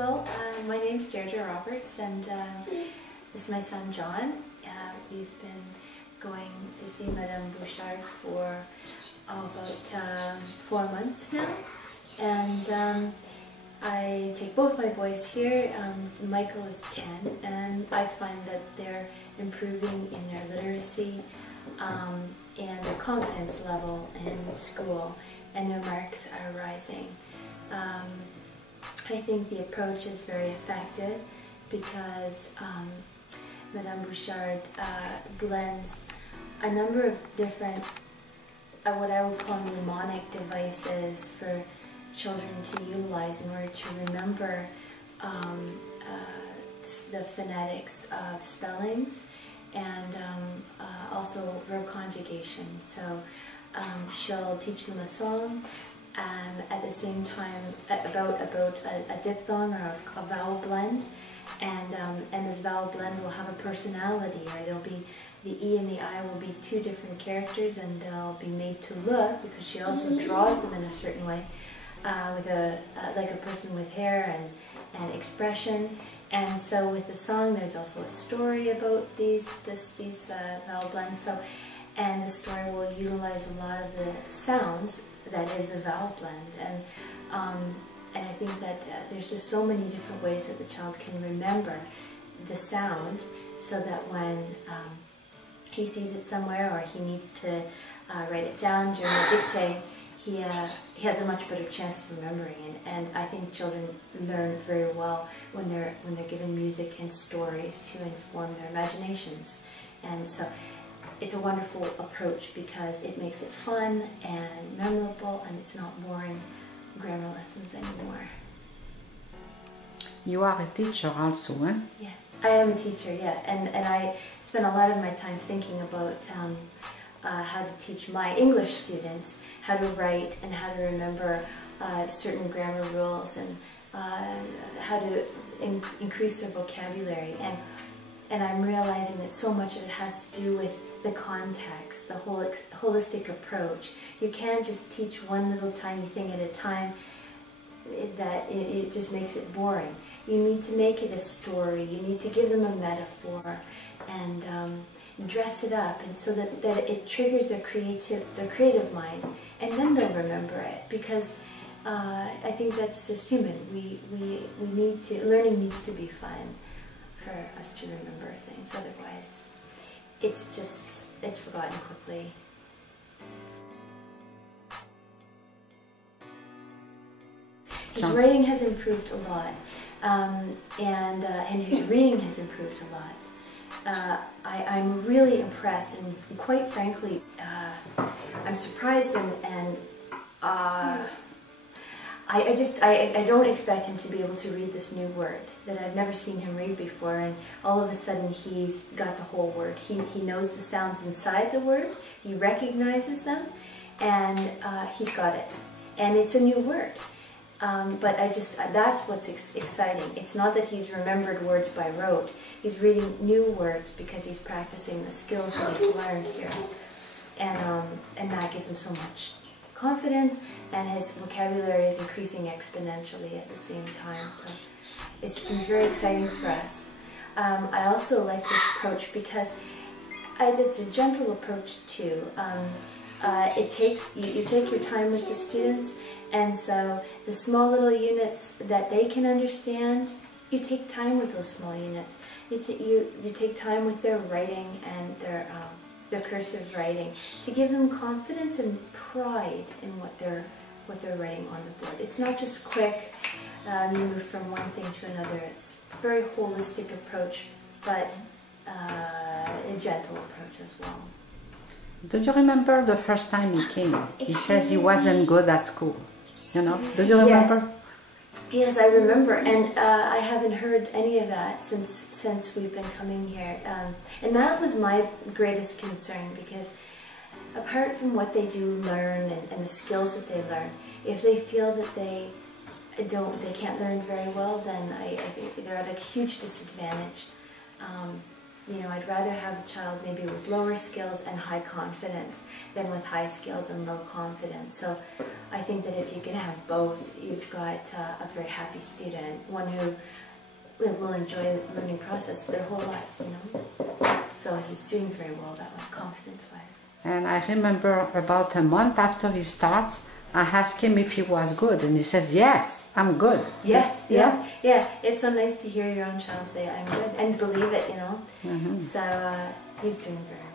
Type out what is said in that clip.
Well, my name's Mme Roberts, and this is my son John. We've been going to see Mme Bouchard for about 4 months now, and I take both my boys here. Michael is 10, and I find that they're improving in their literacy and their confidence level in school, and their marks are rising. I think the approach is very effective because Mme Bouchard blends a number of different, what I would call mnemonic devices for children to utilize in order to remember the phonetics of spellings and also verb conjugation. So she'll teach them a song, at the same time about a diphthong or a vowel blend, and this vowel blend will have a personality, right? It'll be the E and the I will be two different characters, and they'll be made to look, because she also draws them in a certain way, like a person with hair and expression. And so with the song, there's also a story about these vowel blends. So, and the story will utilize a lot of the sounds that is the vowel blend, and I think that there's just so many different ways that the child can remember the sound, so that when he sees it somewhere or he needs to write it down during the dictate, he has a much better chance of remembering it. And I think children learn very well when they're given music and stories to inform their imaginations. And so it's a wonderful approach because it makes it fun and memorable, and it's not boring grammar lessons anymore. You are a teacher also, eh? Yeah, I am a teacher, yeah, and I spend a lot of my time thinking about how to teach my English students how to write and how to remember certain grammar rules, and how to increase their vocabulary. And I'm realizing that so much of it has to do with the context, the whole holistic approach. You can't just teach one little tiny thing at a time. It just makes it boring. You need to make it a story. You need to give them a metaphor and dress it up, and so that it triggers their creative mind, and then they'll remember it. Because I think that's just human. Learning needs to be fun for us to remember things. Otherwise, it's forgotten quickly. His writing has improved a lot, and his reading has improved a lot. I'm really impressed, and quite frankly, I'm surprised, and I don't expect him to be able to read this new word that I've never seen him read before, and all of a sudden he's got the whole word. He knows the sounds inside the word, he recognizes them, and he's got it. And it's a new word. But that's what's exciting. It's not that he's remembered words by rote. He's reading new words because he's practicing the skills that he's learned here. And that gives him so much confidence, and his vocabulary is increasing exponentially at the same time. So it's been very exciting for us. I also like this approach because it's a gentle approach too. You take your time with the students, and so the small little units that they can understand, you take time with those small units. You take time with their writing and their cursive writing to give them confidence and pride in what they're writing on the board. It's not just quick, you move from one thing to another. It's a very holistic approach, but a gentle approach as well. Do you remember the first time he came? He says he wasn't good at school. You know? Do you remember? Yes, I remember, and I haven't heard any of that since we've been coming here. And that was my greatest concern, because apart from what they do learn and the skills that they learn, if they feel that they can't learn very well, then I think they're at a huge disadvantage. You know, I'd rather have a child maybe with lower skills and high confidence than with high skills and low confidence. So I think that if you can have both, you've got a very happy student, one who will enjoy the learning process their whole lives, you know. So he's doing very well that way, confidence-wise. And I remember about a month after he starts, I asked him if he was good, and he says, yes, I'm good. Yes, yeah. It's so nice to hear your own child say, I'm good, and believe it, you know. So he's doing very well.